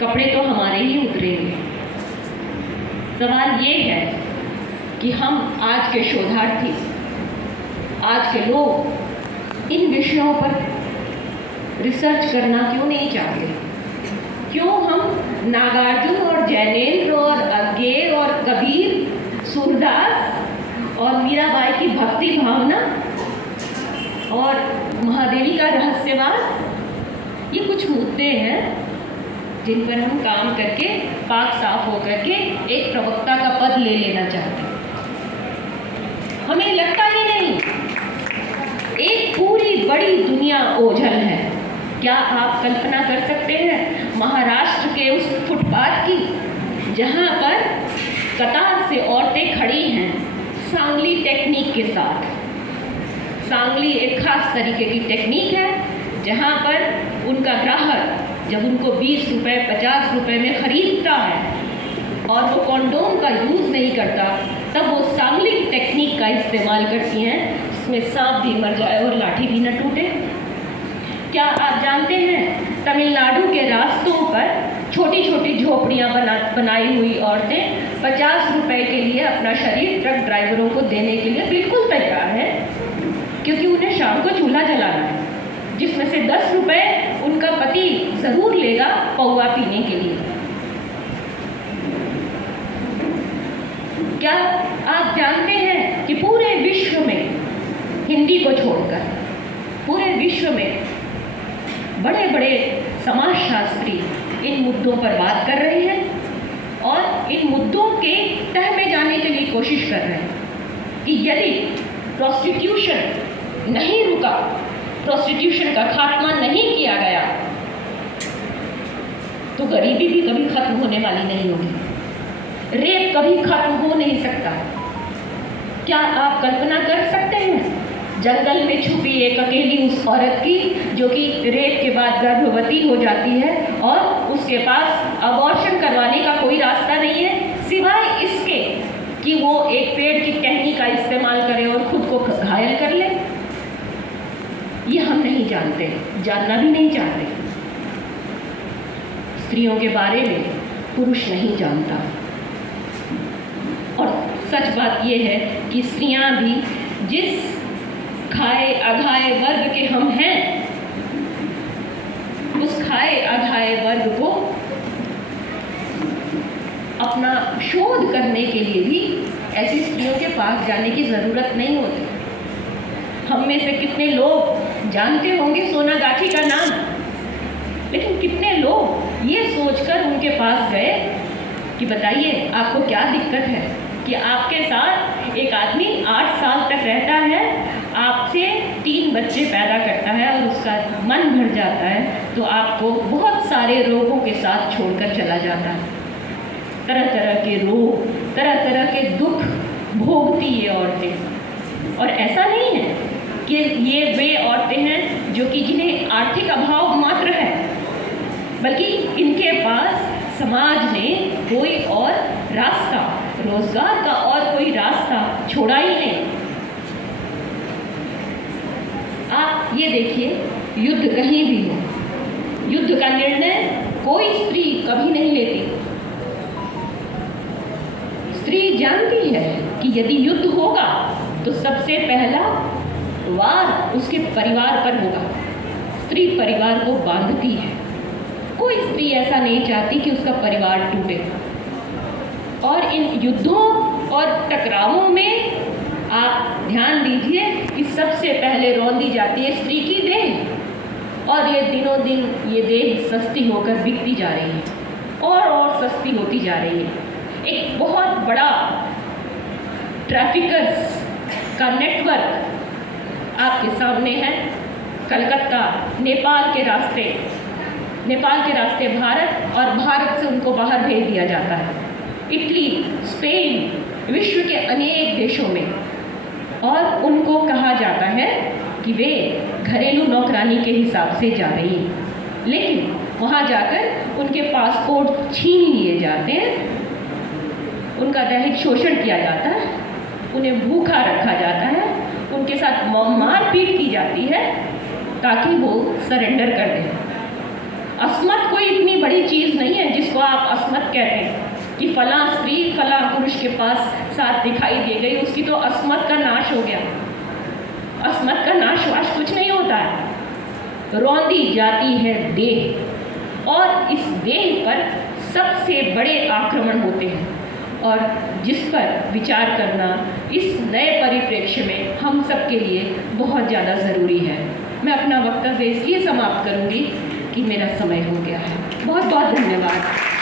कपड़े तो हमारे ही उतरेंगे। सवाल ये है कि हम आज के शोधार्थी, आज के लोग इन विषयों पर रिसर्च करना क्यों नहीं चाहते? क्यों हम नागार्जुन और जैनेन्द्र और अज्ञे और कबीर, सूरदास और मीराबाई की भक्ति भावना और महादेवी का रहस्यवाद, ये कुछ मुद्दे हैं जिन पर हम काम करके पाक साफ हो करके एक प्रवक्ता का पद ले लेना चाहते हैं। हमें लगता ही नहीं, एक पूरी बड़ी दुनिया ओझल है। क्या आप कल्पना कर सकते हैं महाराष्ट्र के उस फुटपाथ की, जहाँ पर कतार से औरतें खड़ी हैं सांगली टेक्निक के साथ। सांगली एक खास तरीके की टेक्निक है जहाँ पर उनका ग्राहक जब उनको 20 रुपये 50 रुपये में ख़रीदता है और वो कॉन्डोम का यूज़ नहीं करता, तब वो सांगली टेक्निक का इस्तेमाल करती हैं, जिसमें सांप भी मर जाए और लाठी भी न टूटे। क्या आप जानते हैं तमिलनाडु के रास्तों पर छोटी छोटी झोपड़ियाँ बनाई हुई औरतें 50 रुपये के लिए अपना शरीर ट्रक ड्राइवरों को देने के लिए बिल्कुल तैयार है, क्योंकि उन्हें शाम को चूल्हा जलाना है, जिसमें से 10 रुपये उनका पति ज़रूर लेगा पौवा पीने के लिए। क्या आप जानते हैं कि पूरे विश्व में, हिंदी को छोड़कर पूरे विश्व में बड़े बड़े समाजशास्त्री इन मुद्दों पर बात कर रहे हैं और इन मुद्दों के तह में जाने के लिए कोशिश कर रहे हैं कि यदि प्रोस्टिट्यूशन नहीं रुका, प्रोस्टिट्यूशन का खात्मा नहीं किया गया, तो गरीबी भी कभी खत्म होने वाली नहीं होगी, रेप कभी खत्म हो नहीं सकता। क्या आप कल्पना कर सकते हैं जंगल में छुपी एक अकेली उस औरत की जो कि रेप के बाद गर्भवती हो जाती है और उसके पास अबॉर्शन करवाने का कोई रास्ता नहीं है सिवाय इसके कि वो एक पेड़ की टहनी का इस्तेमाल करे और खुद को घायल कर ले? ये हम नहीं जानते, जानना भी नहीं चाहते। स्त्रियों के बारे में पुरुष नहीं जानता। और सच बात यह है कि स्त्रियां भी जिस खाए अघाए वर्ग के हम हैं, उस खाए अघाए वर्ग को अपना शोध करने के लिए भी ऐसी स्त्रियों के पास जाने की ज़रूरत नहीं होती। हम में से कितने लोग जानते होंगे सोनागाछी का नाम, लेकिन कितने लोग ये सोचकर उनके पास गए कि बताइए आपको क्या दिक्कत है कि आपके साथ एक आदमी 8 साल तक रहता है, आपसे 3 बच्चे पैदा करता है और उसका मन भर जाता है, तो आपको बहुत सारे रोगों के साथ छोड़कर चला जाता है। तरह तरह के रोग, तरह तरह के दुख भोगती ये औरतें। और ऐसा नहीं है कि ये वे औरतें हैं जो कि जिन्हें आर्थिक अभाव मात्र है, बल्कि इनके पास समाज ने कोई और रास्ता, रोजगार का और कोई रास्ता छोड़ा ही नहीं। आप ये देखिए, युद्ध कहीं भी हो, युद्ध का निर्णय कोई स्त्री कभी नहीं लेती। स्त्री जानती है कि यदि युद्ध होगा तो सबसे पहला वार उसके परिवार पर होगा। स्त्री परिवार को बांधती है। कोई स्त्री ऐसा नहीं चाहती कि उसका परिवार टूटे। और इन युद्धों और टकरावों में आप ध्यान दीजिए कि सबसे पहले रौंदी जाती है स्त्री की देह, और ये दिनों दिन ये देह सस्ती होकर बिकती जा रही है और सस्ती होती जा रही है। एक बहुत बड़ा ट्रैफिकर्स का नेटवर्क आपके सामने है। कलकत्ता, नेपाल के रास्ते भारत, और भारत से उनको बाहर भेज दिया जाता है इटली, स्पेन, विश्व के अनेक देशों में। और उनको कहा जाता है कि वे घरेलू नौकरानी के हिसाब से जा रही हैं, लेकिन वहाँ जाकर उनके पासपोर्ट छीन लिए जाते हैं, उनका दैहिक शोषण किया जाता है, उन्हें भूखा रखा जाता है, उनके साथ मारपीट की जाती है ताकि वो सरेंडर कर दें। अस्मत कोई इतनी बड़ी चीज़ नहीं है जिसको आप अस्मत कहते हैं कि फलां स्त्री फलां पुरुष के पास साथ दिखाई दे गई, उसकी तो अस्मत का नाश हो गया। अस्मत का नाश वाश कुछ नहीं होता है, रौंदी जाती है देह, और इस देह पर सबसे बड़े आक्रमण होते हैं, और जिस पर विचार करना इस नए परिप्रेक्ष्य में हम सब के लिए बहुत ज़्यादा ज़रूरी है। मैं अपना वक्तव्य इसलिए समाप्त करूँगी कि मेरा समय हो गया है। बहुत बहुत धन्यवाद।